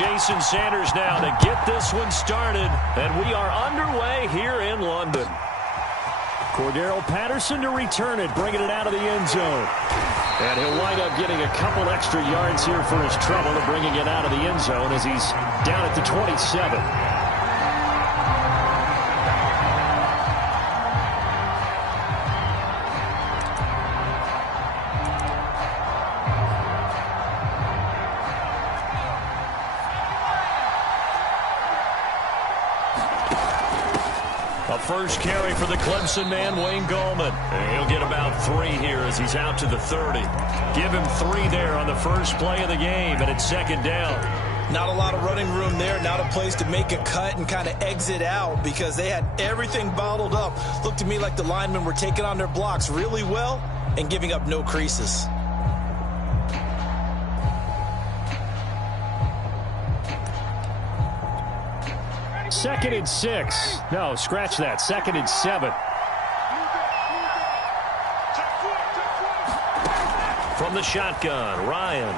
Jason Sanders now to get this one started. And we are underway here in London. Cordero Patterson to return it, bringing it out of the end zone. And he'll wind up getting a couple extra yards here for his trouble of bringing it out of the end zone as he's down at the 27. First carry for the Clemson man, Wayne Gallman. And he'll get about 3 here as he's out to the 30. Give him 3 there on the first play of the game, and it's second down. Not a lot of running room there, not a place to make a cut and kind of exit out because they had everything bottled up. Looked to me like the linemen were taking on their blocks really well and giving up no creases. Second and 6. No, scratch that. Second and 7. From the shotgun, Ryan.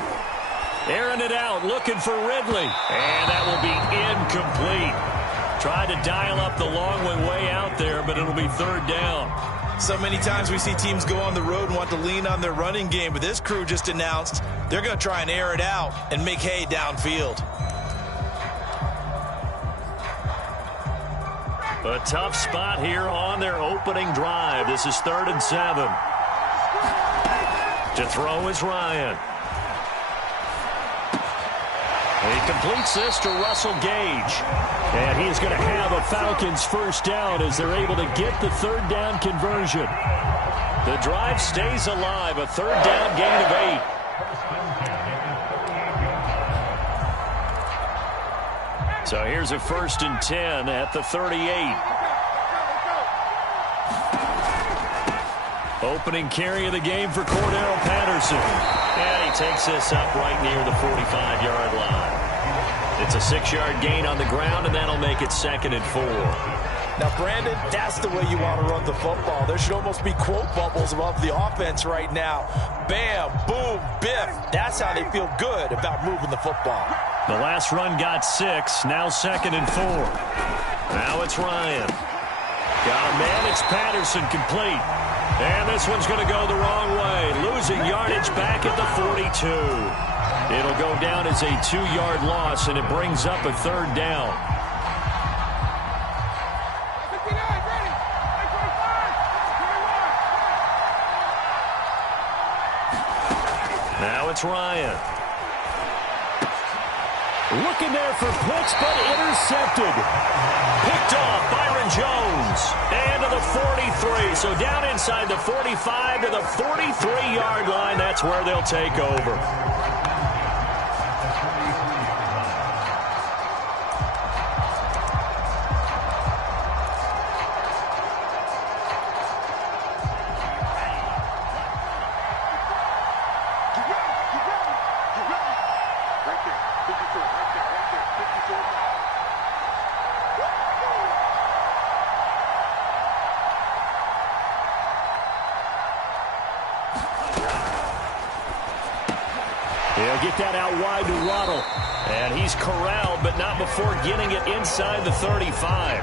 Airing it out, looking for Ridley. And that will be incomplete. Tried to dial up the long way out there, but it'll be third down. So many times we see teams go on the road and want to lean on their running game, but this crew just announced they're going to try and air it out and make hay downfield. A tough spot here on their opening drive. This is 3rd and 7. To throw is Ryan. He completes this to Russell Gage. And he is going to have a Falcons first down as they're able to get the third down conversion. The drive stays alive. A third down gain of 8. So here's a 1st and 10 at the 38. Opening carry of the game for Cordero Patterson. And he takes this up right near the 45-yard line. It's a 6-yard gain on the ground, and that'll make it 2nd and 4. Now, Brandon, that's the way you want to run the football. There should almost be quote bubbles above the offense right now. Bam, boom, biff. That's how they feel good about moving the football. The last run got 6. Now 2nd and 4. Now it's Ryan. Got a man. It's Patterson complete. And this one's going to go the wrong way. Losing yardage back at the 42. It'll go down as a 2-yard loss, and it brings up a third down. Now it's Ryan. Looking there for Pitts, but intercepted. Picked off Byron Jones. And to the 43. So down inside the 45 to the 43-yard line. That's where they'll take over. He'll get that out wide to Waddle. And he's corralled, but not before getting it inside the 35.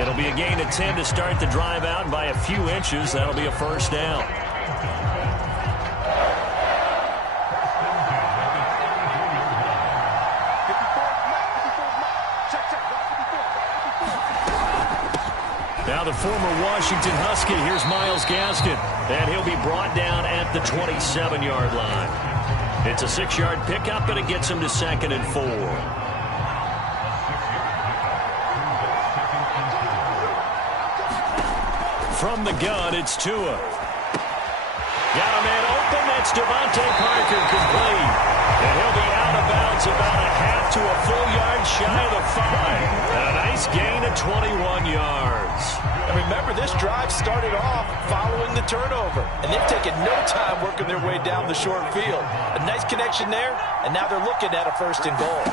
It'll be a gain of 10 to start the drive out, and by a few inches, that'll be a first down. Now the former Washington Husky, here's Myles Gaskin. And he'll be brought down at the 27-yard line. It's a 6-yard pickup, and it gets him to 2nd and 4. From the gun, it's Tua. Got a man open. That's Devontae Parker complete. And he'll be out of bounds about a half to a full yard shy of the 5. And a nice gain of 21 yards. And remember, this drive started off following the turnover. And they've taken no time working their way down the short field. A nice connection there, and now they're looking at a 1st and goal.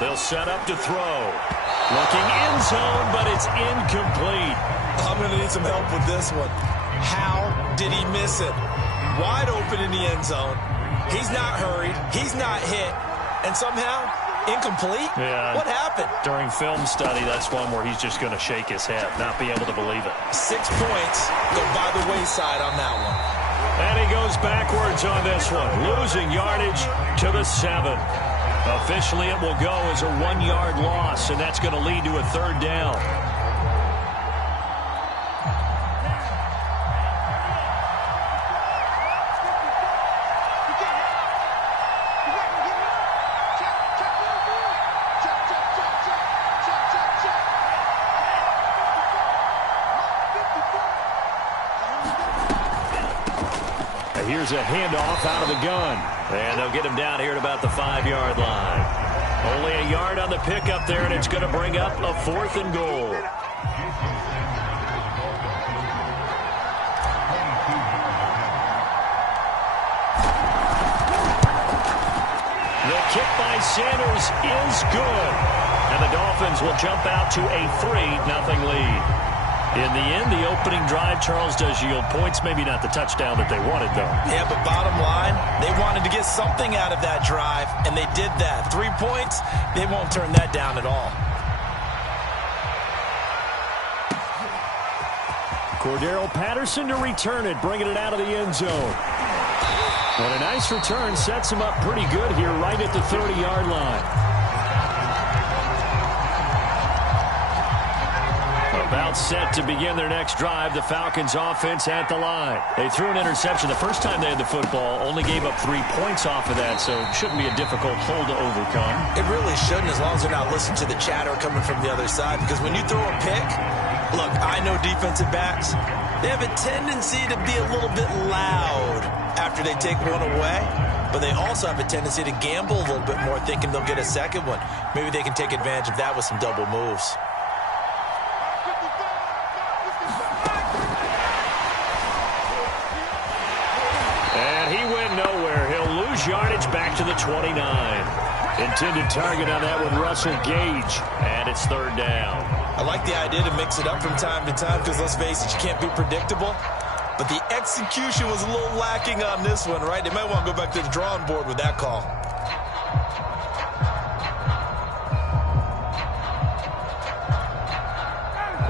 They'll set up to throw. Looking end zone, but it's incomplete. I'm going to need some help with this one. How did he miss it? Wide open in the end zone. He's not hurried. He's not hit. And somehow, Incomplete? Yeah. What happened? During film study, that's one where he's just going to shake his head, not be able to believe it. 6 points go by the wayside on that one. And he goes backwards on this one, losing yardage to the 7. Officially, it will go as a 1-yard loss, and that's going to lead to a 3rd down. Here's a handoff out of the gun. And they'll get him down here at about the 5-yard line. Only a yard on the pickup there, and it's going to bring up a 4th and goal. The kick by Sanders is good. And the Dolphins will jump out to a 3-0 lead. In the end, the opening drive, Charles, does yield points. Maybe not the touchdown that they wanted, though. Yeah, but bottom line, they wanted to get something out of that drive, and they did that. 3 points, they won't turn that down at all. Cordero Patterson to return it, bringing it out of the end zone. And a nice return sets him up pretty good here right at the 30-yard line. About set to begin their next drive. The Falcons offense at the line. They threw an interception the first time they had the football, only gave up 3 points off of that, so it shouldn't be a difficult hole to overcome. It really shouldn't, as long as they're not listening to the chatter coming from the other side, because when you throw a pick, look, I know defensive backs, they have a tendency to be a little bit loud after they take one away, but they also have a tendency to gamble a little bit more, thinking they'll get a second one. Maybe they can take advantage of that with some double moves. Yardage back to the 29. Intended target on that one, Russell Gage. And it's 3rd down. I like the idea to mix it up from time to time because, let's face it, you can't be predictable. But the execution was a little lacking on this one, right? They might want to go back to the drawing board with that call.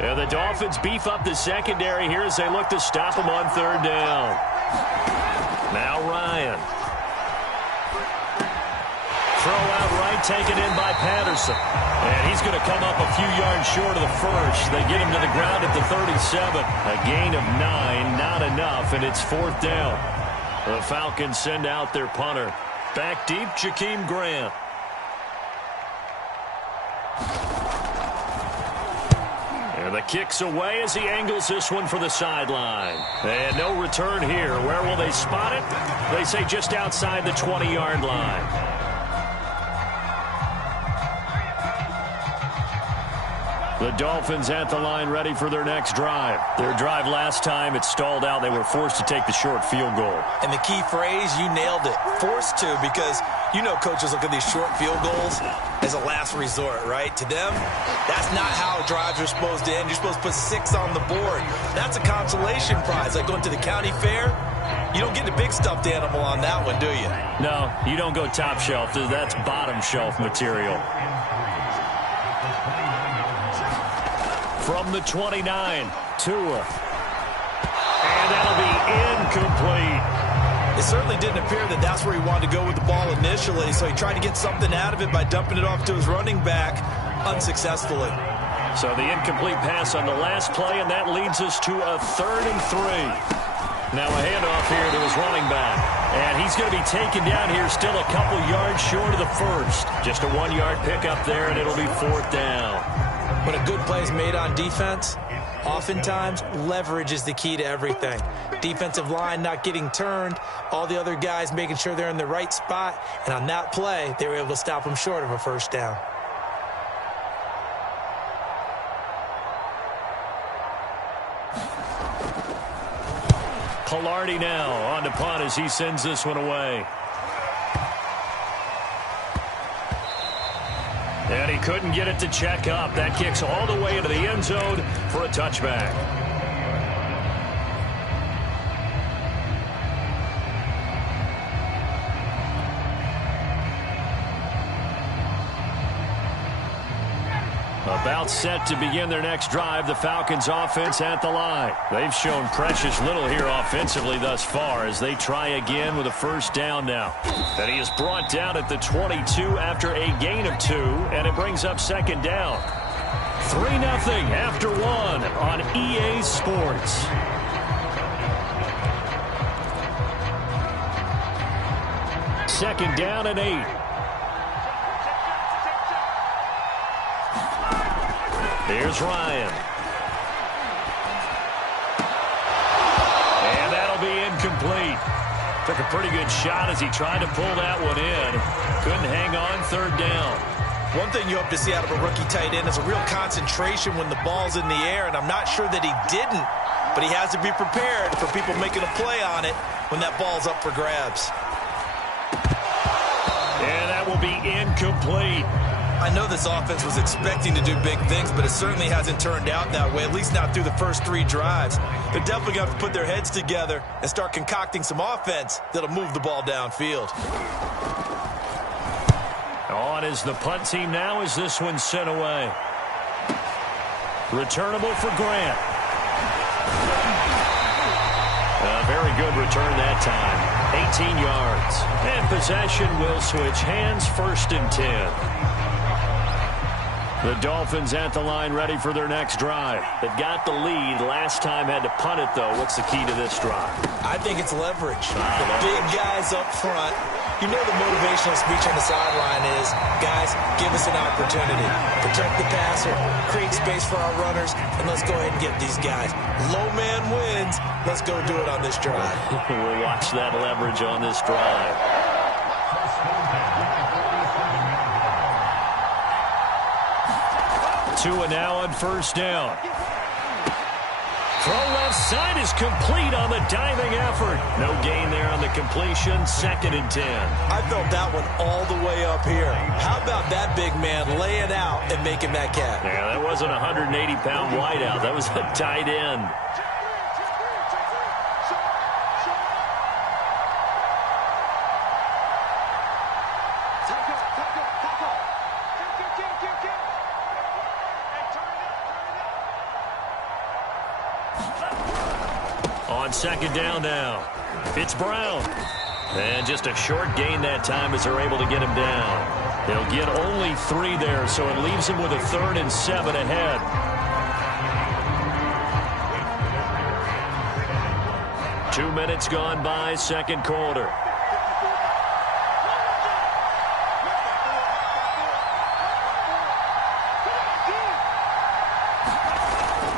Yeah, the Dolphins beef up the secondary here as they look to stop them on 3rd down. Now Ryan. Throw out right, taken in by Patterson. And he's going to come up a few yards short of the first. They get him to the ground at the 37. A gain of 9, not enough, and it's 4th down. The Falcons send out their punter. Back deep, Jakeem Grant. And the kick's away as he angles this one for the sideline. And no return here. Where will they spot it? They say just outside the 20-yard line. The Dolphins at the line ready for their next drive. Their drive last time, it stalled out. They were forced to take the short field goal. And the key phrase, you nailed it, forced to, because you know coaches look at these short field goals as a last resort, right? To them, that's not how drives are supposed to end. You're supposed to put 6 on the board. That's a consolation prize, like going to the county fair. You don't get the big stuffed animal on that one, do you? No, you don't go top shelf. That's bottom shelf material. From the 29, Tua. And that'll be incomplete. It certainly didn't appear that that's where he wanted to go with the ball initially, so he tried to get something out of it by dumping it off to his running back unsuccessfully. So the incomplete pass on the last play, and that leads us to a 3rd and 3. Now a handoff here to his running back. And he's going to be taken down here still a couple yards short of the first. Just a 1-yard pickup there, and it'll be 4th down. When a good play is made on defense, oftentimes leverage is the key to everything. Defensive line not getting turned, all the other guys making sure they're in the right spot, and on that play, they were able to stop them short of a 1st down. Pilardi now on to punt as he sends this one away. And he couldn't get it to check up. That kicks all the way into the end zone for a touchback. About set to begin their next drive, the Falcons offense at the line. They've shown precious little here offensively thus far as they try again with a first down now. And he is brought down at the 22 after a gain of 2, and it brings up second down. 3-0 after 1 on EA Sports. Second down and 8. Here's Ryan. And that'll be incomplete. Took a pretty good shot as he tried to pull that one in. Couldn't hang on, third down. One thing you hope to see out of a rookie tight end is a real concentration when the ball's in the air, and I'm not sure that he didn't, but he has to be prepared for people making a play on it when that ball's up for grabs. And that will be incomplete. I know this offense was expecting to do big things, but it certainly hasn't turned out that way, at least not through the first 3 drives. They're definitely going to have to put their heads together and start concocting some offense that'll move the ball downfield. On is the punt team now as this one's sent away. Returnable for Grant. A very good return that time. 18 yards. And possession will switch hands, 1st and 10. The Dolphins at the line ready for their next drive. They've got the lead. Last time had to punt it, though. What's the key to this drive? I think it's leverage. The big guys up front. You know the motivational speech on the sideline is, guys, give us an opportunity. Protect the passer, create space for our runners, and let's go ahead and get these guys. Low man wins. Let's go do it on this drive. We'll watch that leverage on this drive. Tua now on first down. Throw left side is complete on the diving effort. No gain there on the completion. 2nd and 10. I felt that one all the way up here. How about that big man laying out and making that catch? Yeah, that wasn't a 180-pound wideout. That was a tight end. On second down now, it's Brown. And just a short gain that time as they're able to get him down. They'll get only 3 there, so it leaves him with a 3rd and 7 ahead. Two minutes gone by, second quarter.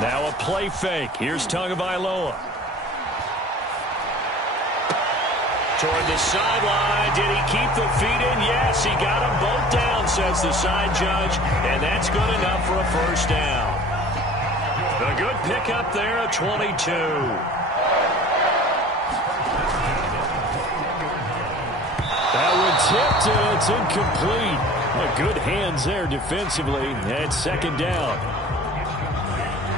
Now a play fake. Here's Tagovailoa. Toward the sideline. Did he keep the feet in? Yes, he got them both down, says the side judge. And that's good enough for a first down. A good pickup there at 22. That one tipped, and it's incomplete. Well, good hands there defensively. And second down.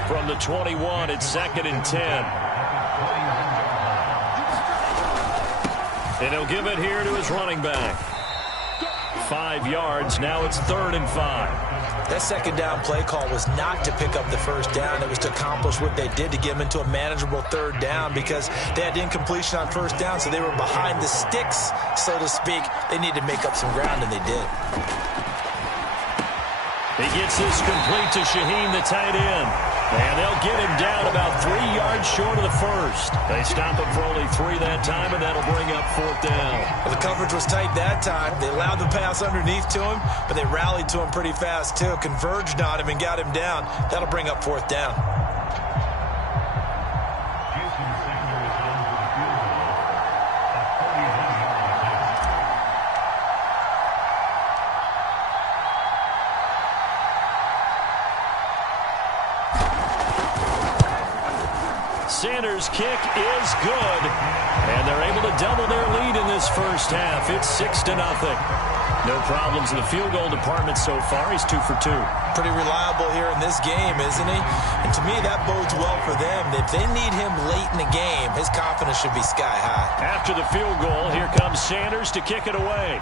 From the 21, it's 2nd and 10. And he'll give it here to his running back. 5 yards. Now it's 3rd and 5. That second down play call was not to pick up the first down. It was to accomplish what they did to get them into a manageable 3rd down because they had incompletion on first down, so they were behind the sticks, so to speak. They needed to make up some ground, and they did. He gets this complete to Shaheen, the tight end. And they'll get him down about 3 yards short of the first. They stop him for only 3 that time, and that'll bring up 4th down. Well, the coverage was tight that time. They allowed the pass underneath to him, but they rallied to him pretty fast, too. Converged on him and got him down. That'll bring up 4th down. Sanders' kick is good, and they're able to double their lead in this first half. It's 6-0. No problems in the field goal department so far. He's 2 for 2. Pretty reliable here in this game, isn't he? And to me, that bodes well for them. If they need him late in the game, his confidence should be sky high. After the field goal, here comes Sanders to kick it away.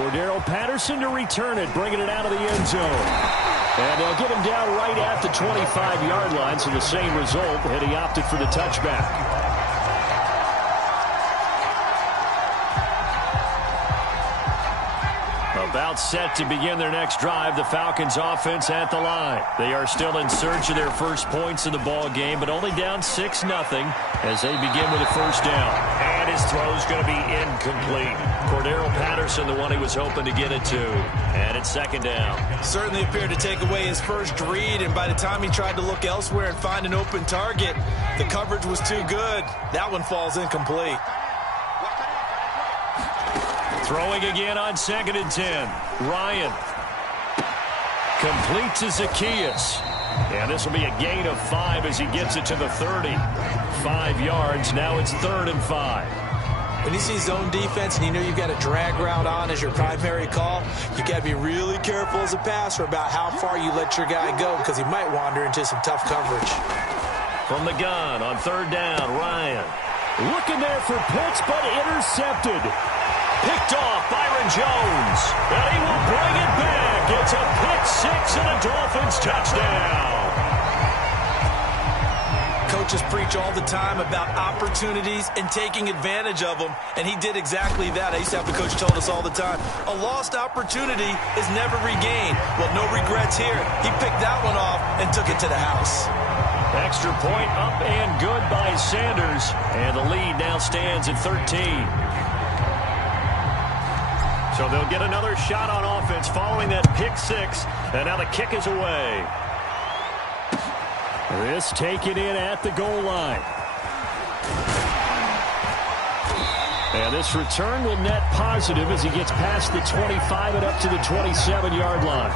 Cordero Patterson to return it, bringing it out of the end zone. And they'll get him down right at the 25-yard line, so the same result, and he opted for the touchback. About set to begin their next drive, the Falcons offense at the line. They are still in search of their first points in the ball game, but only down 6-0 as they begin with a first down. And his throw's going to be incomplete. Cordero Patterson, the one he was hoping to get it to. And it's second down. Certainly appeared to take away his first read, and by the time he tried to look elsewhere and find an open target, the coverage was too good. That one falls incomplete. Throwing again on 2nd and 10. Ryan. Complete to Zacchaeus. And this will be a gain of 5 as he gets it to the 30. 5 yards. Now it's 3rd and 5. When you see zone defense and you know you've got a drag route on as your primary call, you got to be really careful as a passer about how far you let your guy go because he might wander into some tough coverage. From the gun on 3rd down, Ryan. Looking there for Pitts, but intercepted. Picked off Byron Jones, and he will bring it back. It's a pick 6 and a Dolphins touchdown. Coaches preach all the time about opportunities and taking advantage of them, and he did exactly that. I used to have the coach told us all the time, a lost opportunity is never regained. Well, no regrets here. He picked that one off and took it to the house. Extra point up and good by Sanders, and the lead now stands at 13. So they'll get another shot on offense following that pick 6. And now the kick is away. This taken in at the goal line. And this return will net positive as he gets past the 25 and up to the 27-yard line.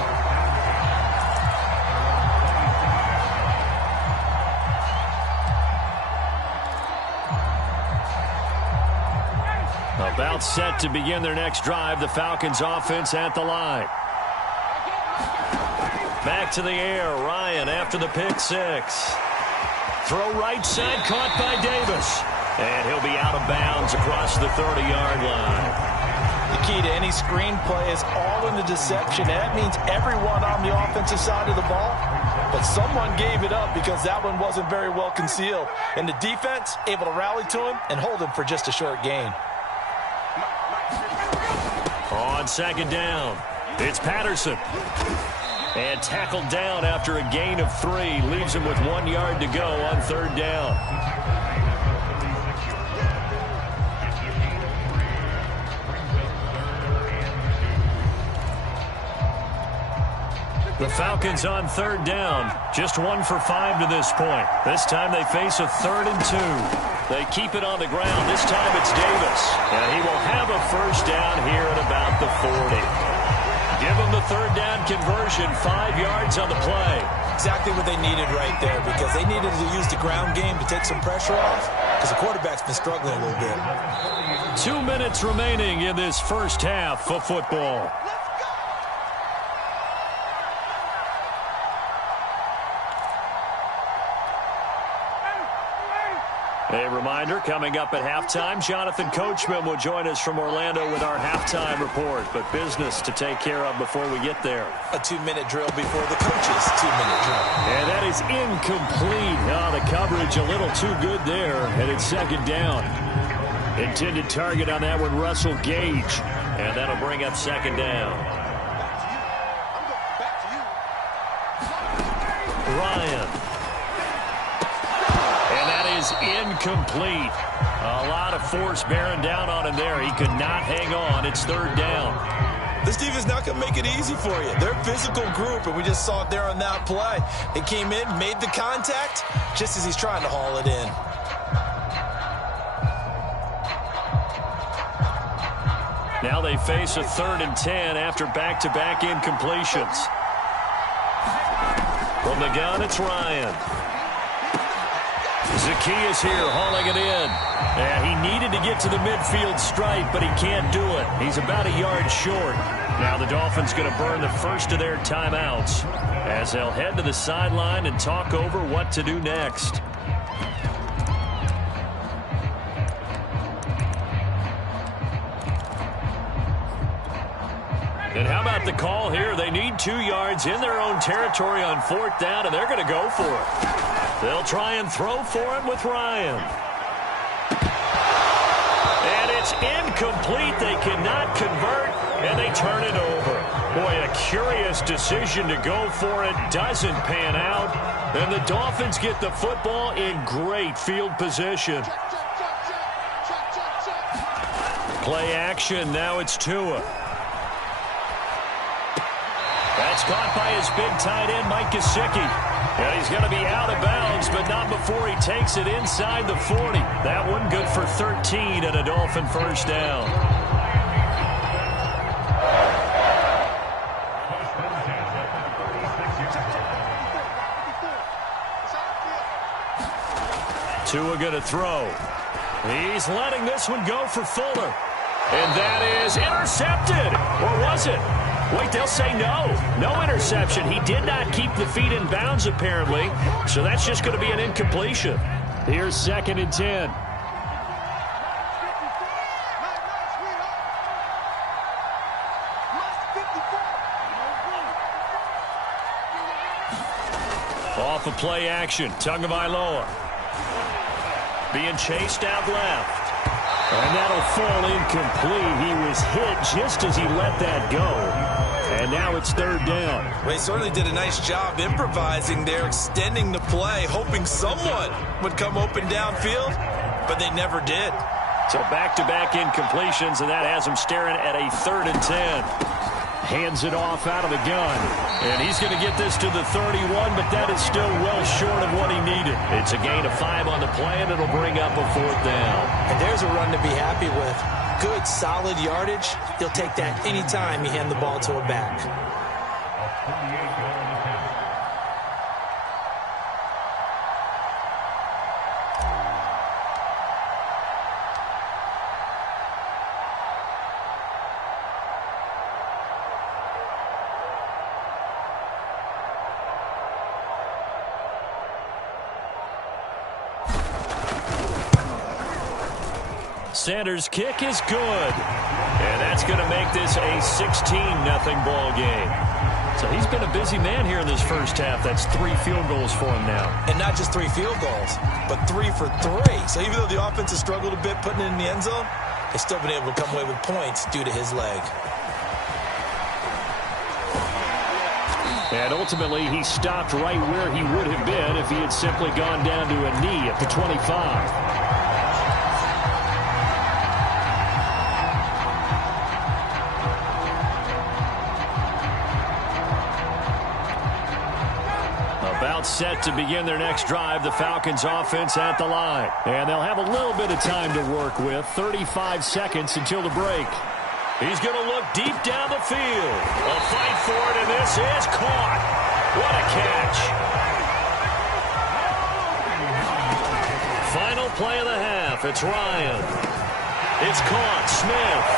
About set to begin their next drive, the Falcons offense at the line. Back to the air, Ryan after the pick 6. Throw right side, caught by Davis. And he'll be out of bounds across the 30-yard line. The key to any screenplay is all in the deception. And that means everyone on the offensive side of the ball. But someone gave it up because that one wasn't very well concealed. And the defense able to rally to him and hold him for just a short gain. On 2nd down, it's Patterson. And tackled down after a gain of 3. Leaves him with 1 yard to go on 3rd down. The Falcons on 3rd down. Just 1 for 5 to this point. This time they face a 3rd and 2. They keep it on the ground. This time it's Davis. And he will have a first down here at about the 40. Give him the 3rd down conversion. 5 yards on the play. Exactly what they needed right there because they needed to use the ground game to take some pressure off because the quarterback's been struggling a little bit. 2 minutes remaining in this first half of football. A reminder, coming up at halftime, Jonathan Coachman will join us from Orlando with our halftime report. But business to take care of before we get there. A 2-minute drill before the coach's 2-minute drill. And that is incomplete. The coverage a little too good there, and it's 2nd down. Intended target on that one, Russell Gage. And that'll bring up 2nd down. Ryan. Incomplete. A lot of force bearing down on him there. He could not hang on. It's 3rd down. This defense not going to make it easy for you. They're a physical group, and we just saw it there on that play. They came in, made the contact, just as he's trying to haul it in. Now they face a 3rd and 10 after back-to-back incompletions. From the gun, it's Ryan. Zacchaeus here hauling it in. And he needed to get to the midfield stripe, but he can't do it. He's about a yard short. Now the Dolphins going to burn the first of their timeouts as they'll head to the sideline and talk over what to do next. And how about the call here? They need 2 yards in their own territory on 4th down, and they're going to go for it. They'll try and throw for it with Ryan. And it's incomplete. They cannot convert, and they turn it over. Boy, a curious decision to go for it. Doesn't pan out. And the Dolphins get the football in great field position. Play action. Now it's Tua. That's caught by his big tight end, Mike Gesicki. And he's going to be out of bounds, but not before he takes it inside the 40. That one good for 13 and a Dolphin first down. Tua going to throw. He's letting this one go for Fuller. And that is intercepted. Or was it? Wait, they'll say no. No interception. He did not keep the feet in bounds, apparently. So that's just going to be an incompletion. Here's 2nd and 10. Off of play action. Tagovailoa. Being chased out left. And that'll fall incomplete. He was hit just as he let that go. And now it's 3rd down. Well, he certainly did a nice job improvising there, extending the play, hoping someone would come open downfield, but they never did. So back-to-back incompletions, and that has him staring at a 3rd and 10. Hands it off out of the gun. And he's going to get this to the 31, but that is still well short of what he needed. It's a gain of 5 on the play, and it'll bring up a 4th down. And there's a run to be happy with. Good, solid yardage. He'll take that anytime you hand the ball to a back. Sanders' kick is good. And that's going to make this a 16-0 ball game. So he's been a busy man here in this first half. That's 3 field goals for him now. And not just 3 field goals, but 3 for 3. So even though the offense has struggled a bit putting it in the end zone, they've still been able to come away with points due to his leg. And ultimately, he stopped right where he would have been if he had simply gone down to a knee at the 25. About set to begin their next drive, the Falcons offense at the line. And they'll have a little bit of time to work with, 35 seconds until the break. He's going to look deep down the field. A fight for it, and this is caught. What a catch. Final play of the half. It's Ryan. It's caught. Smith.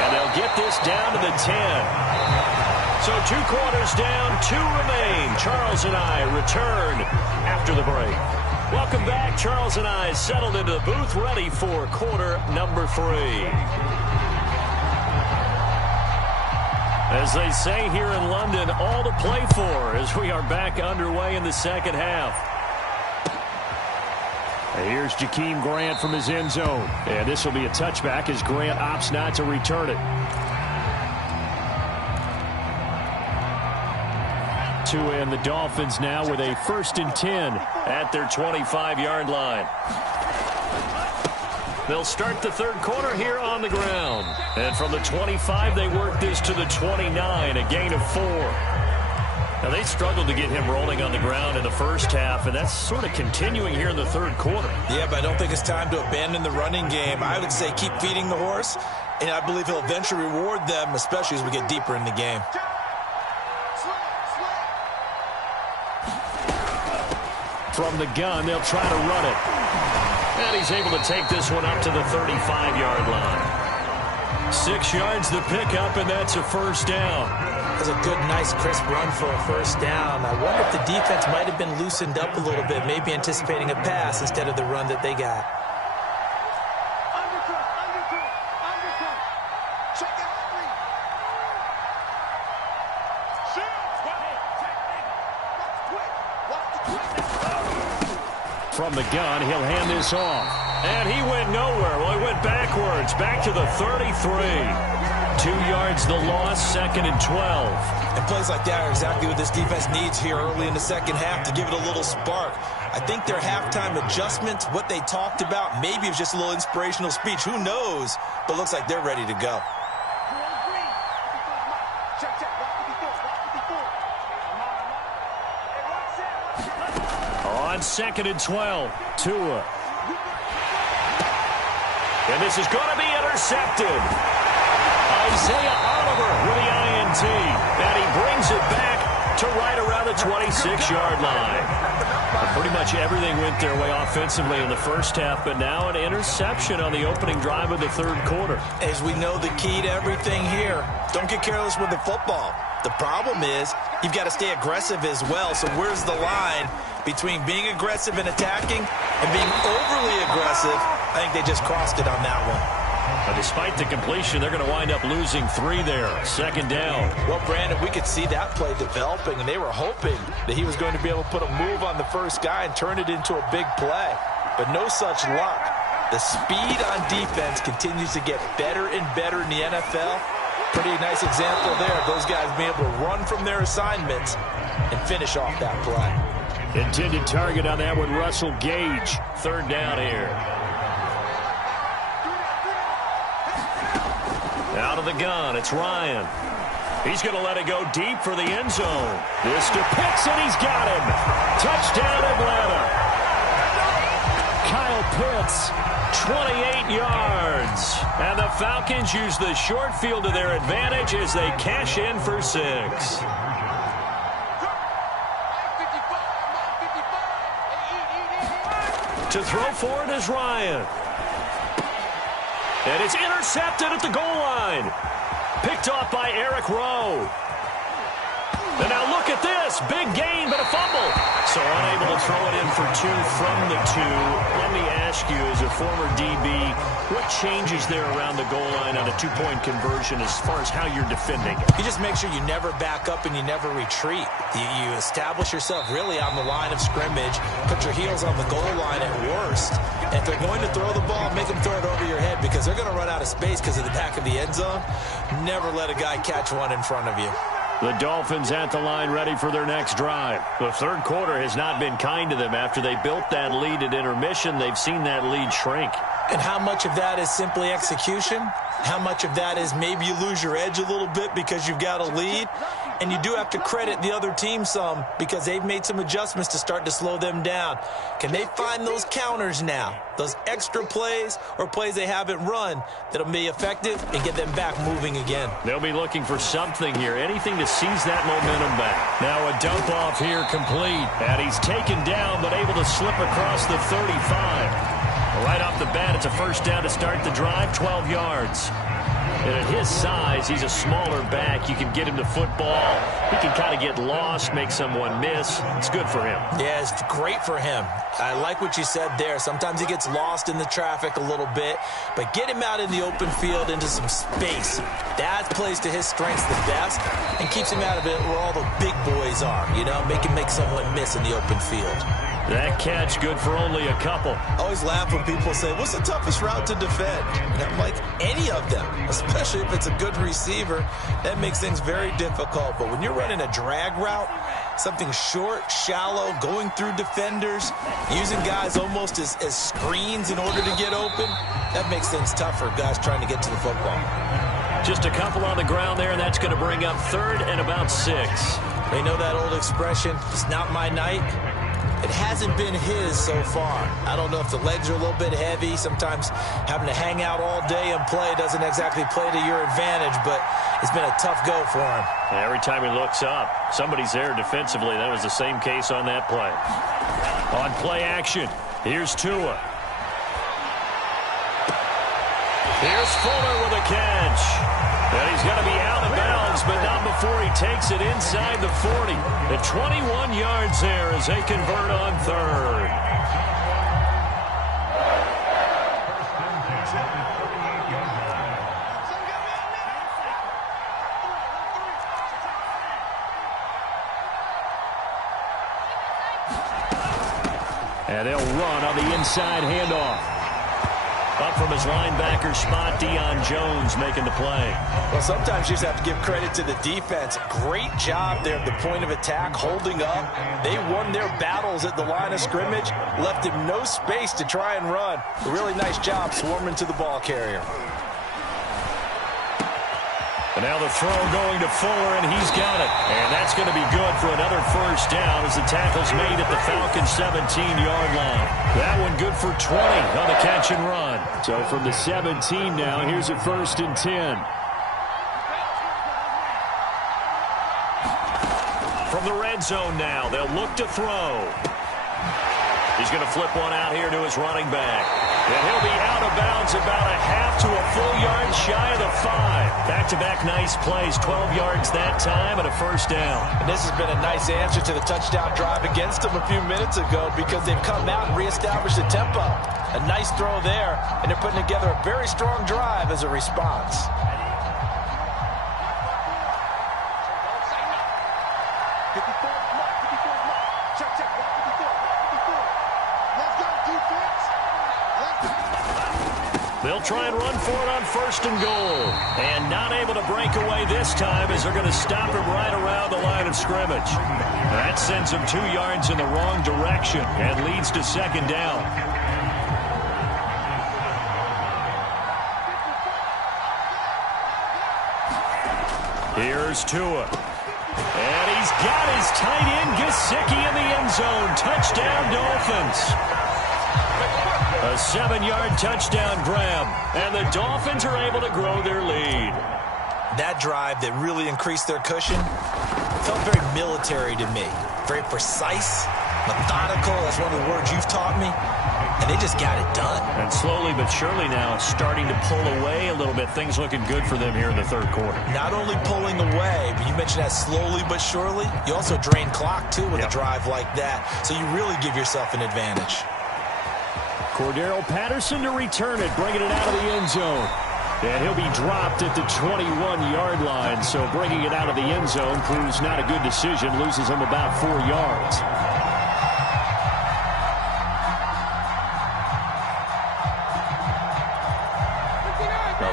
And they'll get this down to the 10. So 2 quarters down, 2 remain. Charles and I return after the break. Welcome back. Charles and I settled into the booth, ready for quarter number 3. As they say here in London, all to play for as we are back underway in the second half. And here's Jakeem Grant from his end zone. And this will be a touchback as Grant opts not to return it. And the Dolphins now with a 1st and 10 at their 25-yard line. They'll start the 3rd quarter here on the ground. And from the 25, they work this to the 29, a gain of 4. Now, they struggled to get him rolling on the ground in the first half, and that's sort of continuing here in the 3rd quarter. Yeah, but I don't think it's time to abandon the running game. I would say keep feeding the horse, and I believe he'll eventually reward them, especially as we get deeper in the game. From the gun, they'll try to run it. And he's able to take this one up to the 35-yard line. 6 yards the pickup, and that's a 1st down. That's a good, nice, crisp run for a 1st down. I wonder if the defense might have been loosened up a little bit, maybe anticipating a pass instead of the run that they got. From the gun, he'll hand this off. And he went nowhere. Well, he went backwards, back to the 33. 2 yards the loss, 2nd and 12. And plays like that are exactly what this defense needs here early in the second half to give it a little spark. I think their halftime adjustments, what they talked about, maybe it was just a little inspirational speech. Who knows? But looks like they're ready to go. On 2nd and 12, Tua. And this is going to be intercepted. Isaiah Oliver with the INT. And he brings it back to right around the 26-yard line. Pretty much everything went their way offensively in the first half, but now an interception on the opening drive of the third quarter. As we know, the key to everything here, don't get careless with the football. The problem is you've got to stay aggressive as well. So where's the line between being aggressive and attacking and being overly aggressive? I think they just crossed it on that one. Despite the completion, they're going to wind up losing 3 there. 2nd down. Well, Brandon, we could see that play developing, and they were hoping that he was going to be able to put a move on the first guy and turn it into a big play. But no such luck. The speed on defense continues to get better and better in the NFL. Pretty nice example there of those guys being able to run from their assignments and finish off that play. Intended target on that one, Russell Gage. 3rd down here. Out of the gun, it's Ryan. He's going to let it go deep for the end zone. This to Pitts, and he's got him. Touchdown, Atlanta. Kyle Pitts, 28 yards. And the Falcons use the short field to their advantage as they cash in for 6. To throw for it is Ryan. And it's intercepted at the goal line. Picked off by Eric Rowe. And now look at this. Big gain, but a fumble. So unable to throw it in for 2 from the 2. Let me ask you, as a former DB, what changes there around the goal line on a 2-point conversion as far as how you're defending? You just make sure you never back up and you never retreat. You establish yourself really on the line of scrimmage. Put your heels on the goal line at worst. And if they're going to throw the ball, make them throw it over your head because they're going to run out of space because of the back of the end zone. Never let a guy catch one in front of you. The Dolphins at the line ready for their next drive. The third quarter has not been kind to them. After they built that lead at intermission, they've seen that lead shrink. And how much of that is simply execution? How much of that is maybe you lose your edge a little bit because you've got a lead? And you do have to credit the other team some because they've made some adjustments to start to slow them down. Can they find those counters now, those extra plays or plays they haven't run that'll be effective and get them back moving again? They'll be looking for something here, anything to seize that momentum back. Now a dump off here complete. And he's taken down but able to slip across the 35. Right off the bat, it's a first down to start the drive, 12 yards. And at his size, he's a smaller back. You can get him to football. He can kind of get lost, make someone miss. It's good for him. Yeah, it's great for him. I like what you said there. Sometimes he gets lost in the traffic a little bit, but get him out in the open field into some space. That plays to his strengths the best and keeps him out of it where all the big boys are, you know, make someone miss in the open field. That catch good for only a couple. I always laugh when people say, what's the toughest route to defend? And I'm like, any of them, especially if it's a good receiver. That makes things very difficult. But when you're running a drag route, something short, shallow, going through defenders, using guys almost as screens in order to get open, that makes things tough for guys trying to get to the football. Just a couple on the ground there, and that's going to bring up 3rd and about 6. They know that old expression, it's not my night. It hasn't been his so far. I don't know if the legs are a little bit heavy. Sometimes having to hang out all day and play doesn't exactly play to your advantage, but it's been a tough go for him. Every time he looks up, somebody's there defensively. That was the same case on that play. On play action, here's Tua. Here's Fuller with a catch. And he's going to be out of bounds, but not before he takes it inside the 40. At 21 yards there as they convert on 3rd. And they'll run on the inside handoff. Up from his linebacker spot, Deion Jones making the play. Well, sometimes you just have to give credit to the defense. Great job there at the point of attack, holding up. They won their battles at the line of scrimmage, left him no space to try and run. A really nice job swarming to the ball carrier. And now the throw going to Fuller, and he's got it. And that's going to be good for another first down as the tackle's made at the Falcons' 17-yard line. That one good for 20 on the catch and run. So from the 17 now, here's a 1st and 10. From the red zone now, they'll look to throw. He's going to flip one out here to his running back. And he'll be out of bounds about a half to a full yard shy of the 5. Back-to-back nice plays, 12 yards that time and a first down. And this has been a nice answer to the touchdown drive against them a few minutes ago because they've come out and reestablished the tempo. A nice throw there, and they're putting together a very strong drive as a response. They'll try and run for it on 1st and goal. And not able to break away this time as they're going to stop him right around the line of scrimmage. That sends him 2 yards in the wrong direction and leads to 2nd down. Here's Tua. And he's got his tight end Gesicki in the end zone. Touchdown, Dolphins. A 7-yard touchdown grab, and the Dolphins are able to grow their lead. That drive that really increased their cushion felt very military to me. Very precise, methodical. That's one of the words you've taught me. And they just got it done. And slowly but surely now it's starting to pull away a little bit. Things looking good for them here in the 3rd quarter. Not only pulling away, but you mentioned that slowly but surely. You also drain clock, too, with a drive like that. So you really give yourself an advantage. Cordero Patterson to return it, bringing it out of the end zone. And he'll be dropped at the 21-yard line. So bringing it out of the end zone proves not a good decision. Loses him about 4 yards.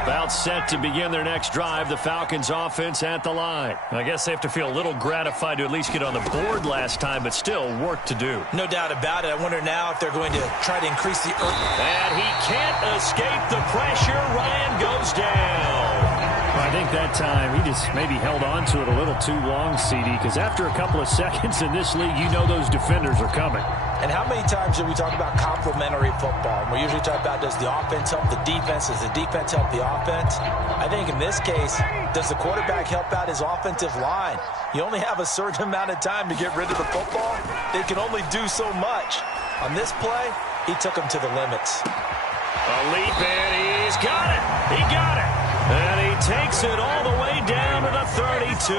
About set to begin their next drive, the Falcons offense at the line. I guess they have to feel a little gratified to at least get on the board last time, but still work to do. No doubt about it. I wonder now if they're going to try to increase the... And he can't escape the pressure. Ryan goes down. I think that time he just maybe held on to it a little too long, CD, because after a couple of seconds in this league, you know those defenders are coming. And how many times do we talk about complementary football? We usually talk about, does the offense help the defense? Does the defense help the offense? I think in this case, does the quarterback help out his offensive line? You only have a certain amount of time to get rid of the football. They can only do so much. On this play, he took them to the limits. A leap, and he's got it. He got it. And he takes it all the way down to the 32.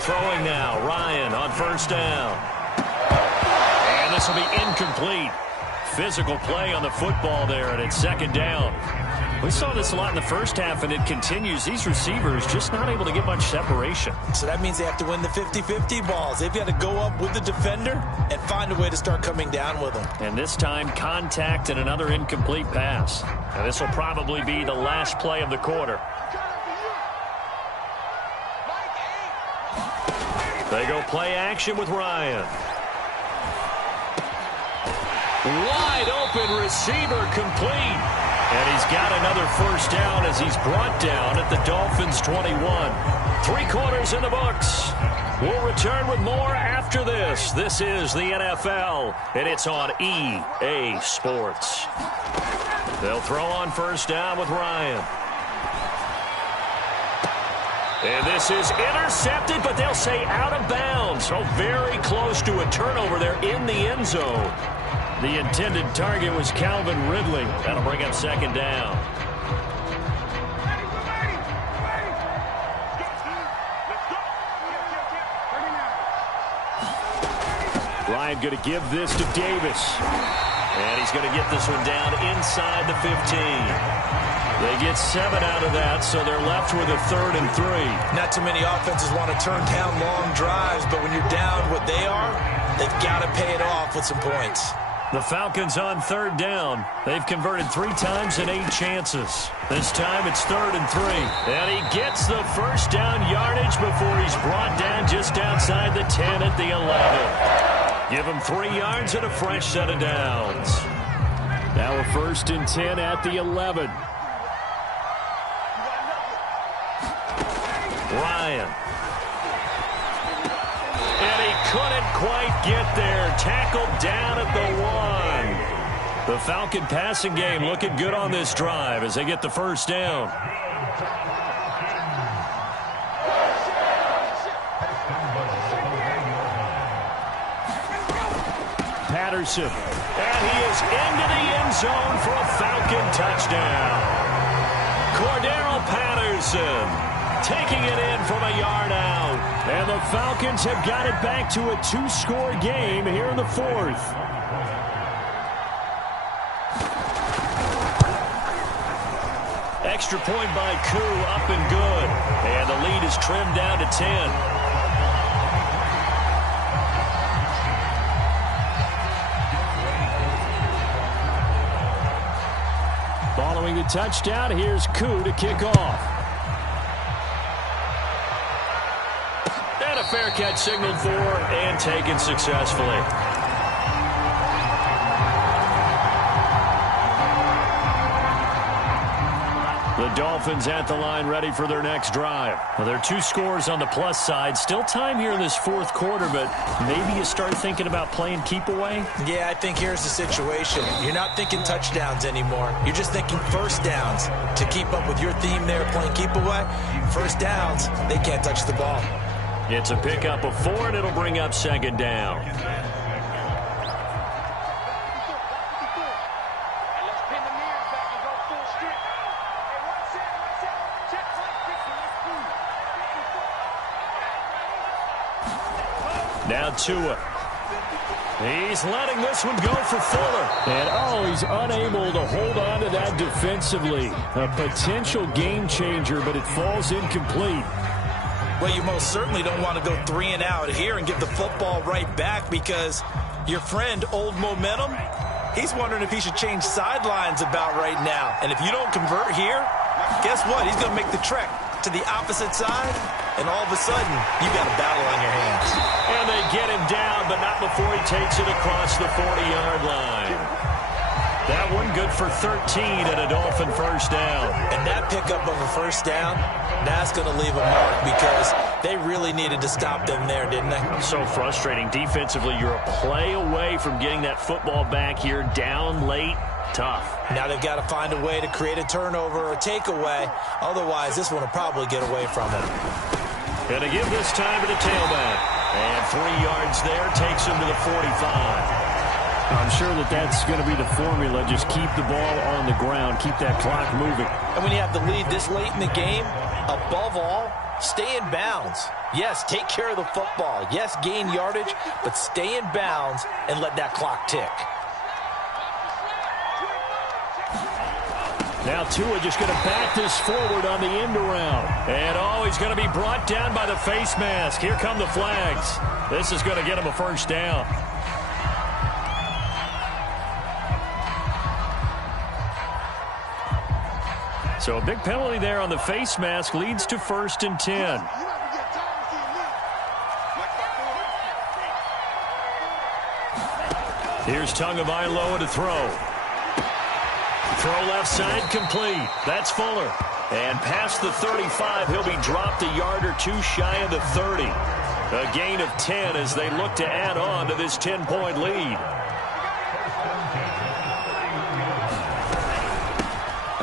Throwing now, Ryan on 1st down. And this will be incomplete. Physical play on the football there, and it's 2nd down. We saw this a lot in the first half, and it continues. These receivers just not able to get much separation. So that means they have to win the 50-50 balls. They've got to go up with the defender and find a way to start coming down with them. And this time, contact and another incomplete pass. And this will probably be the last play of the quarter. They go play action with Ryan. Wide open receiver complete. And he's got another first down as he's brought down at the Dolphins 21. 3 quarters in the books. We'll return with more after this. This is the NFL, and it's on EA Sports. They'll throw on 1st down with Ryan. And this is intercepted, but they'll say out of bounds. So very close to a turnover there in the end zone. The intended target was Calvin Ridley. That'll bring up 2nd down. Ryan going to give this to Davis. And he's going to get this one down inside the 15. They get 7 out of that, so they're left with a 3rd and 3. Not too many offenses want to turn down long drives, but when you're down what they are, they've got to pay it off with some points. The Falcons on 3rd down. They've converted 3 times in 8 chances. This time it's 3rd and 3. And he gets the first down yardage before he's brought down just outside the 10 at the 11. Give him 3 yards and a fresh set of downs. Now a 1st and 10 at the 11. Ryan. And he couldn't quite get there. Tackled down at the 1. The Falcon passing game looking good on this drive as they get the first down. Patterson. And he is into the end zone for a Falcon touchdown. Cordero Patterson taking it in from a yard out. And the Falcons have got it back to a 2-score game here in the 4th. Extra point by Koo, up and good. And the lead is trimmed down to 10. Following the touchdown, here's Koo to kick off. And a fair catch signaled for and taken successfully. The Dolphins at the line ready for their next drive. Well, there are 2 scores on the plus side. Still time here in this 4th quarter, but maybe you start thinking about playing keep away? Yeah, I think here's the situation. You're not thinking touchdowns anymore. You're just thinking first downs. To keep up with your theme there, playing keep away, first downs, they can't touch the ball. It's a pickup of 4, and it'll bring up 2nd down. Now Tua. He's letting this one go for Fuller. And, he's unable to hold on to that defensively. A potential game changer, but it falls incomplete. Well, you most certainly don't want to go 3 and out here and give the football right back because your friend, Old Momentum, he's wondering if he should change sidelines about right now. And if you don't convert here, guess what? He's going to make the trek to the opposite side, and all of a sudden, you got a battle on your hands. And they get him down, but not before he takes it across the 40-yard line. That one good for 13 and a Dolphin first down. And that pickup of a first down, that's going to leave a mark because they really needed to stop them there, didn't they? So frustrating. Defensively, you're a play away from getting that football back here down late. Tough. Now they've got to find a way to create a turnover or a takeaway. Otherwise, this one will probably get away from them. Going to give this time to the tailback. And 3 yards there takes him to the 45. I'm sure that's going to be the formula. Just keep the ball on the ground. Keep that clock moving. And when you have the lead this late in the game, above all, stay in bounds. Yes, take care of the football. Yes, gain yardage, but stay in bounds and let that clock tick. Now Tua just going to back this forward on the end around. And he's going to be brought down by the face mask. Here come the flags. This is going to get him a first down. So a big penalty there on the face mask leads to 1st and 10. Here's Tagovailoa to throw. Throw left side complete. That's Fuller. And past the 35, he'll be dropped a yard or 2 shy of the 30. A gain of 10 as they look to add on to this 10-point lead.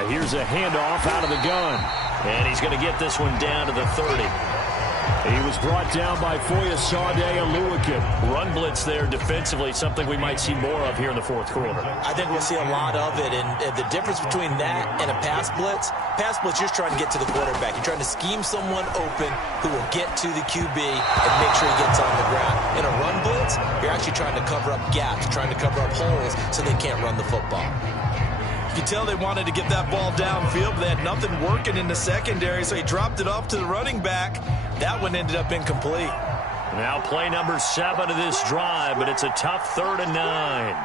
Here's a handoff out of the gun. And he's going to get this one down to the 30. He was brought down by Foyesade Oluokun. Run blitz there defensively, something we might see more of here in the 4th quarter. I think we'll see a lot of it. And the difference between that and a pass blitz, you're just trying to get to the quarterback. You're trying to scheme someone open who will get to the QB and make sure he gets on the ground. In a run blitz, you're actually trying to cover up gaps, trying to cover up holes so they can't run the football. You could tell they wanted to get that ball downfield, but they had nothing working in the secondary, so he dropped it off to the running back. That one ended up incomplete. Now play number 7 of this drive, but it's a tough 3rd and 9.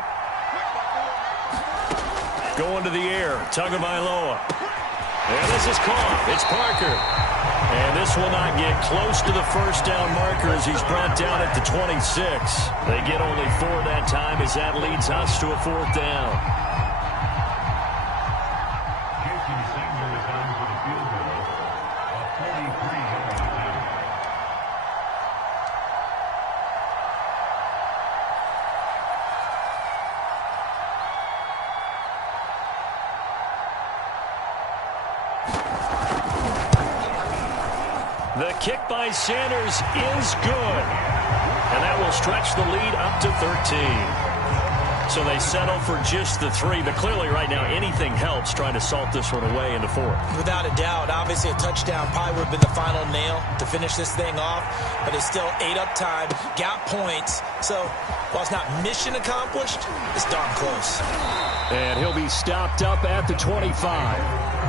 Going to the air, Tagovailoa. And this is caught. It's Parker. And this will not get close to the first down marker as he's brought down at the 26. They get only 4 that time as that leads us to a 4th down. The kick by Sanders is good. And that will stretch the lead up to 13. So they settle for just the 3. But clearly right now anything helps trying to salt this one away into 4. Without a doubt. Obviously a touchdown probably would have been the final nail to finish this thing off. But it's still ate up time. Got points. So while it's not mission accomplished, it's darn close. And he'll be stopped up at the 25.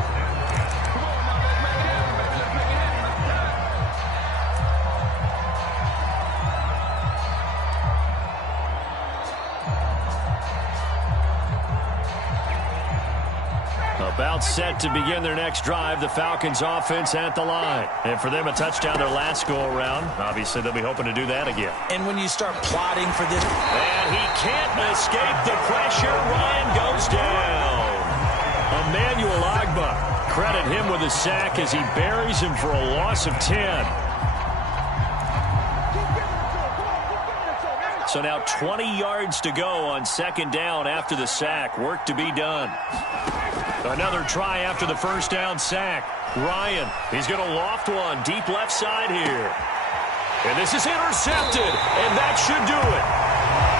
About set to begin their next drive. The Falcons offense at the line. And for them, a touchdown their last go-around. Obviously, they'll be hoping to do that again. And when you start plotting for this... And he can't escape the pressure. Ryan goes down. Emmanuel Ogbah. Credit him with a sack as he buries him for a loss of 10. So now 20 yards to go on 2nd down after the sack. Work to be done. Another try after the first down sack. Ryan, he's going to loft one deep left side here. And this is intercepted, and that should do it.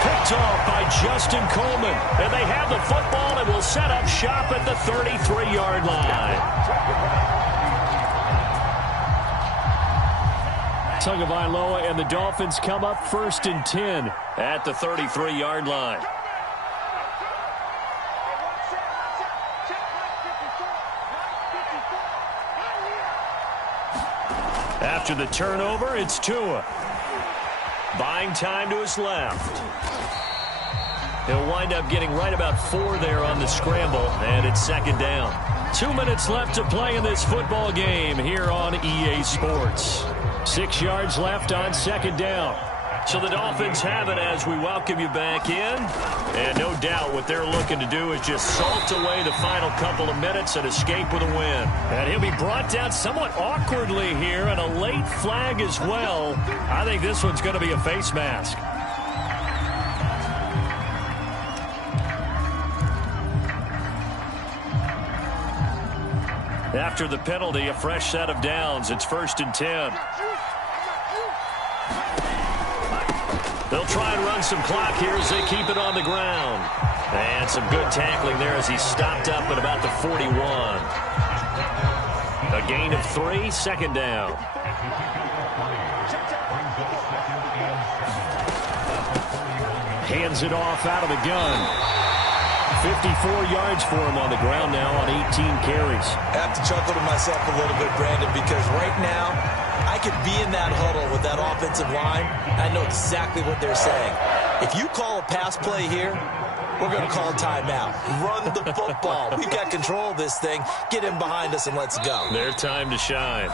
Picked off by Justin Coleman. And they have the football and will set up shop at the 33-yard line. Tagovailoa and the Dolphins come up 1st and 10 at the 33-yard line. After the turnover, it's Tua. Buying time to his left. He'll wind up getting right about 4 there on the scramble, and it's 2nd down. 2 minutes left to play in this football game here on EA Sports. 6 yards left on 2nd down. So the Dolphins have it as we welcome you back in. And no doubt what they're looking to do is just salt away the final couple of minutes and escape with a win. And he'll be brought down somewhat awkwardly here, and a late flag as well. I think this one's going to be a face mask. After the penalty, a fresh set of downs. It's 1st and 10. They'll try and run some clock here as they keep it on the ground. And some good tackling there as he's stopped up at about the 41. A gain of 3, 2nd down. Hands it off out of the gun. 54 yards for him on the ground now on 18 carries. I have to chuckle to myself a little bit, Brandon, because right now I could be in that huddle with that offensive line. I know exactly what they're saying. If you call a pass play here, we're going to call timeout. Run the football. We've got control of this thing. Get him behind us and let's go. Their time to shine.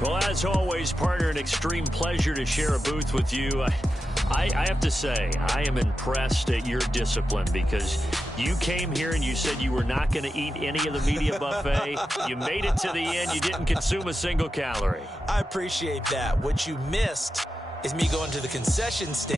Well, as always, partner, an extreme pleasure to share a booth with you. I have to say, I am impressed at your discipline because you came here and you said you were not going to eat any of the media buffet. You made it to the end. You didn't consume a single calorie. I appreciate that. What you missed is me going to the concession stand